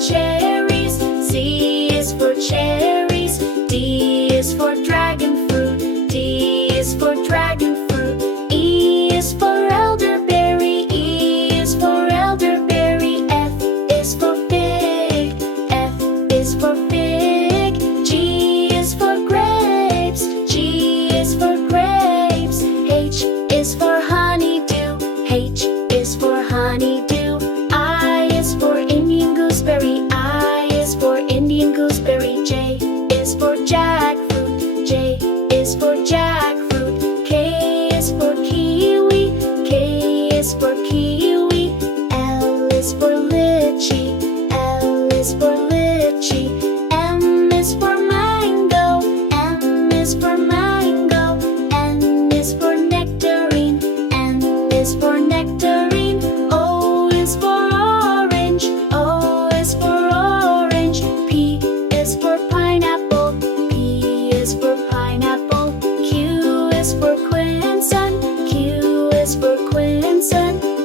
cherries. Z is for cherries. D is for dragon fruit. D is for dragon fruit. E is for elderberry. E is for elderberry. F is for fig. F is for fig. G is for grapes. G is for grapes. H is for honeydew. H is for honeydew. I is for Indian gooseberry. I is for Indian gooseberry. J is for jackfruit. J is for jackfruit. K is for kiwi. K is for kiwi. L is for lychee. L is for lychee. M is for mango. M is for mango. N is for nectarine. N is for nectarine. O is for orange. O is for orange. P is for pineapple. P is for pineapple. Q is for quince. Q is for quince.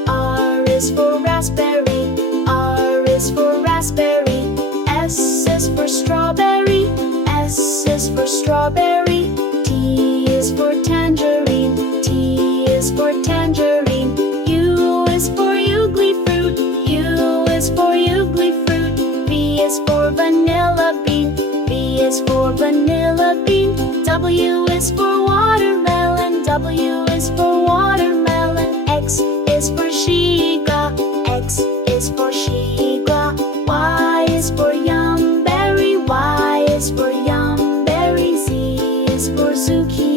R is for raspberry. R is for raspberry. S is for strawberry. S is for strawberry. T is for tangerine. T is for tangerine. U is for ugly fruit. U is for ugly fruit. V is for vanilla bean. V is for vanilla bean. W is for watermelon. W is for watermelon. X is for shiga. X is for shiga. Y is for yumberry. Y is for yumberry. Z is for zucchini.